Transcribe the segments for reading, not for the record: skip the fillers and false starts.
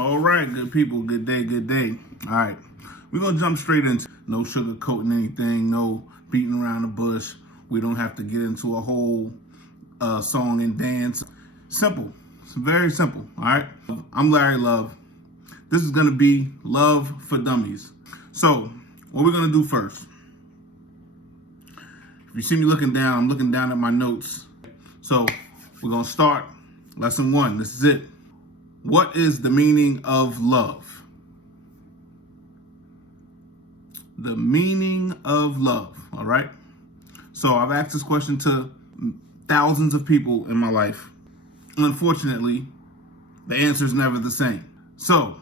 All right, good people, good day, good day. All right, we're going to jump straight into no sugarcoating anything, no beating around the bush. We don't have to get into a whole song and dance. Simple. It's very simple, all right? I'm Larry Love. This is going to be Love for Dummies. So, what we're going to do first. If you see me looking down, I'm looking down at my notes. So, we're going to start lesson 1. This is it. What is the meaning of love? The meaning of love, all right? So I've asked this question to thousands of people in my life. Unfortunately, the answer is never the same. So,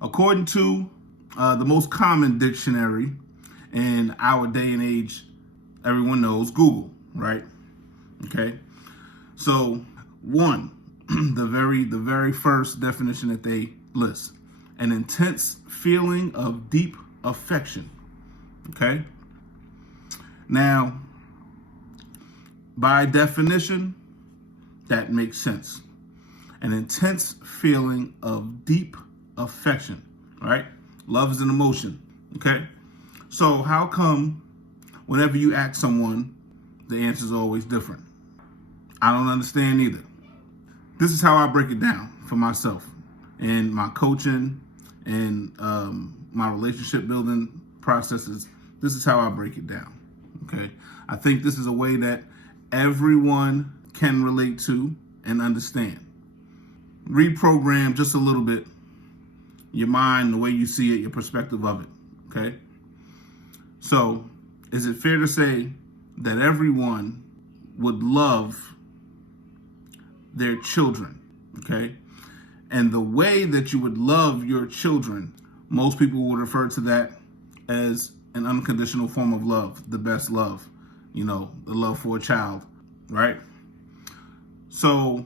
according to the most common dictionary in our day and age, everyone knows Google, right? Okay. So, one, the very first definition that they list, an intense feeling of deep affection. Okay. Now, by definition, that makes sense. An intense feeling of deep affection, right? Love is an emotion, okay? So how come whenever you ask someone, the answer is always different? I don't understand either. This is how I break it down for myself in my coaching and my relationship building processes. This is how I break it down, okay? I think this is a way that everyone can relate to and understand. Reprogram just a little bit your mind, the way you see it, your perspective of it, okay? So, is it fair to say that everyone would love their children, okay? And the way that you would love your children, most people would refer to that as an unconditional form of love, the best love, the love for a child, right? So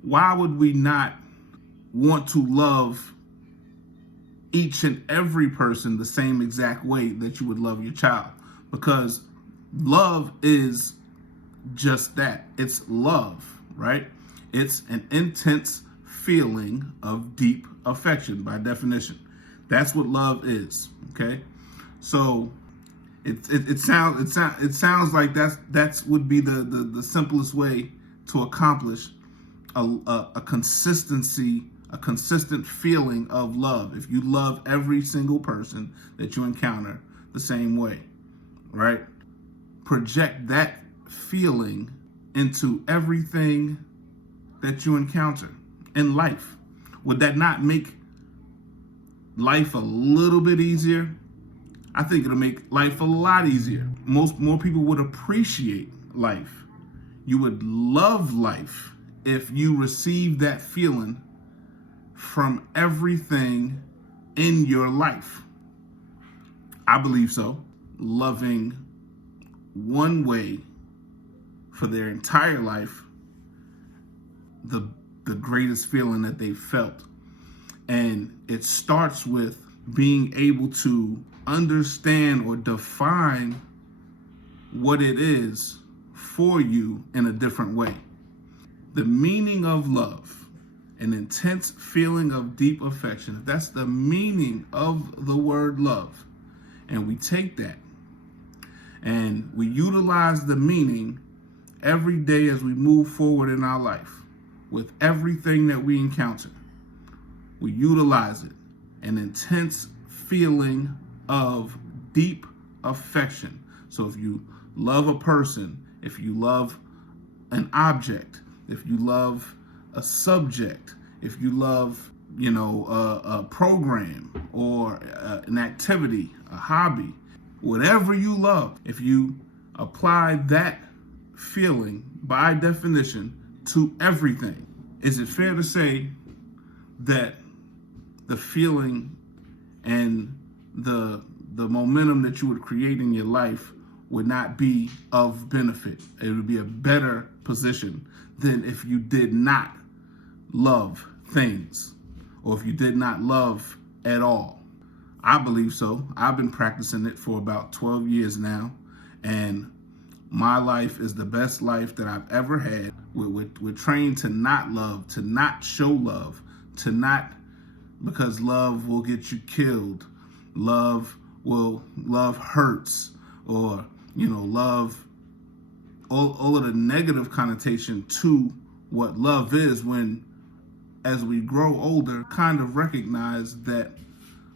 why would we not want to love each and every person the same exact way that you would love your child? Because love is just that. It's love, right? It's an intense feeling of deep affection by definition. That's what love is, okay? So it sounds like that's would be the simplest way to accomplish a consistent feeling of love. If you love every single person that you encounter the same way, right? Project that feeling into everything that you encounter in life. Would that not make life a little bit easier? I think it'll make life a lot easier. More people would appreciate life. You would love life if you receive that feeling from everything in your life. I believe so. Loving one way for their entire life, the greatest feeling that they felt. And it starts with being able to understand or define what it is for you in a different way. The meaning of love, an intense feeling of deep affection, that's the meaning of the word love. And we take that and we utilize the meaning every day as we move forward in our life with everything that we encounter. We utilize it, an intense feeling of deep affection. So if you love a person, if you love an object, if you love a subject, if you love, a program or an activity, a hobby, whatever you love, if you apply that feeling by definition to everything, is it fair to say that the feeling and the momentum that you would create in your life would not be of benefit? It would be a better position than if you did not love things or if you did not love at all. I believe so. I've been practicing it for about 12 years now, and my life is the best life that I've ever had. We're trained to not love, to not show love, to not because love will get you killed. Love hurts, or, love, all of the negative connotation to what love is, when as we grow older, kind of recognize that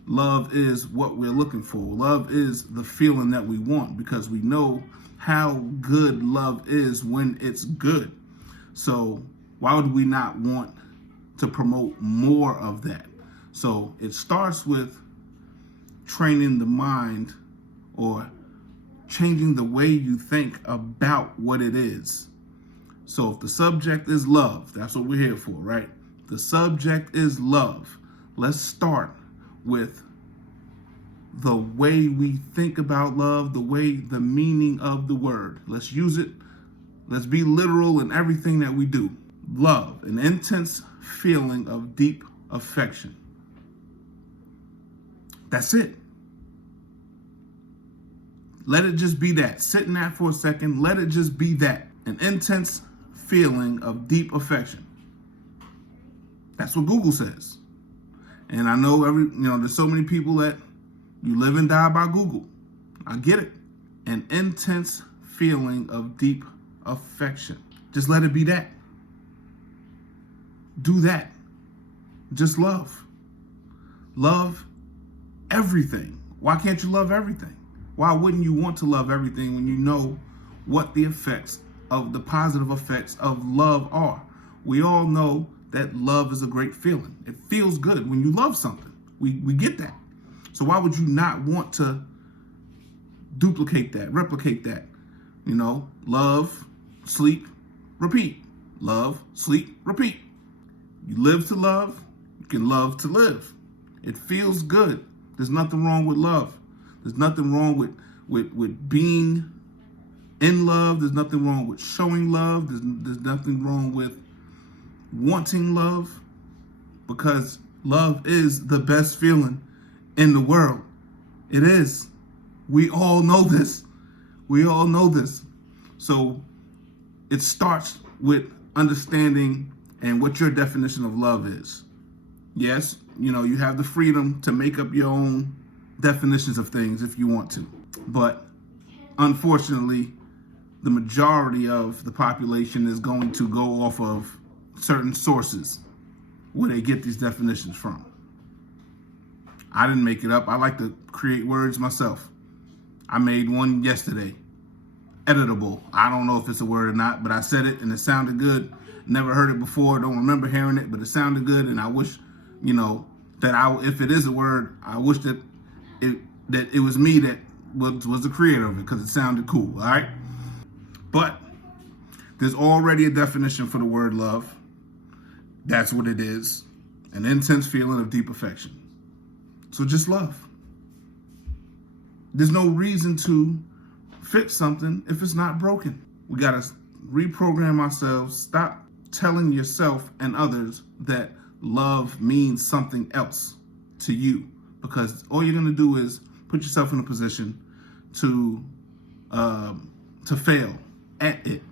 love is what we're looking for. Love is the feeling that we want, because we know how good love is when it's good. So why would we not want to promote more of that? So it starts with training the mind, or changing the way you think about what it is. So if the subject is love, that's what we're here for, right? The subject is love. Let's start with the way we think about love, the meaning of the word. Let's use it. Let's be literal in everything that we do. Love, an intense feeling of deep affection. That's it. Let it just be that. Sit in that for a second. Let it just be that. An intense feeling of deep affection. That's what Google says. And I know there's so many people that you live and die by Google. I get it. An intense feeling of deep affection. Just let it be that. Do that. Just love. Love everything. Why can't you love everything? Why wouldn't you want to love everything when you know what the positive effects of love are? We all know that love is a great feeling. It feels good when you love something. We get that. So why would you not want to duplicate that, replicate that? Love, sleep, repeat. Love, sleep, repeat. You live to love, you can love to live. It feels good. There's nothing wrong with love. There's nothing wrong with being in love. There's nothing wrong with showing love. There's nothing wrong with wanting love, because love is the best feeling in the world. It is. We all know this. We all know this. So it starts with understanding and what your definition of love is. Yes, you have the freedom to make up your own definitions of things if you want to. But unfortunately, the majority of the population is going to go off of certain sources where they get these definitions from. I didn't make it up. I like to create words myself. I made one yesterday. Editable. I don't know if it's a word or not, but I said it and it sounded good. Never heard it before. Don't remember hearing it, but it sounded good. And I wish, that if it is a word, I wish that it was me that was the creator of it, because it sounded cool. All right. But there's already a definition for the word love. That's what it is. An intense feeling of deep affection. So just love. There's no reason to fix something if it's not broken. We got to reprogram ourselves. Stop telling yourself and others that love means something else to you, because all you're going to do is put yourself in a position to fail at it,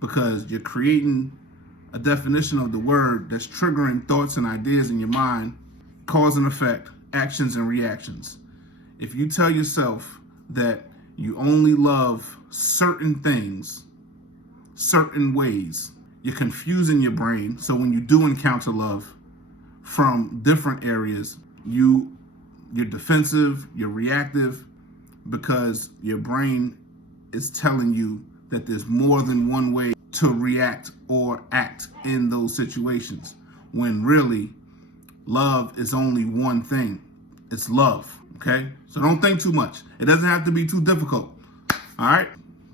because you're creating a definition of the word that's triggering thoughts and ideas in your mind, cause and effect, actions and reactions. If you tell yourself that you only love certain things, certain ways, you're confusing your brain. So when you do encounter love from different areas, you're defensive, you're reactive, because your brain is telling you that there's more than one way to react or act in those situations, when really love is only one thing. It's love. Okay? So don't think too much. It doesn't have to be too difficult. All right?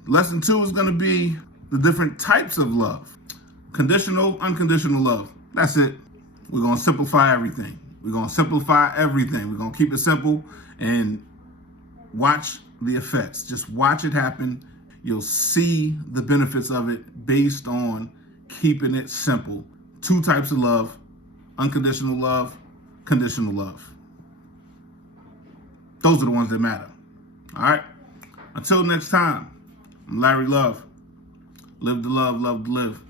Lesson 2 is going to be the different types of love. Conditional, unconditional love. That's it. We're going to simplify everything. We're going to simplify everything. We're going to keep it simple and watch the effects. Just watch it happen. You'll see the benefits of it based on keeping it simple. 2 types of love: unconditional love, conditional love. Those are the ones that matter. All right? Until next time, I'm Larry Love. Live to love, love to live.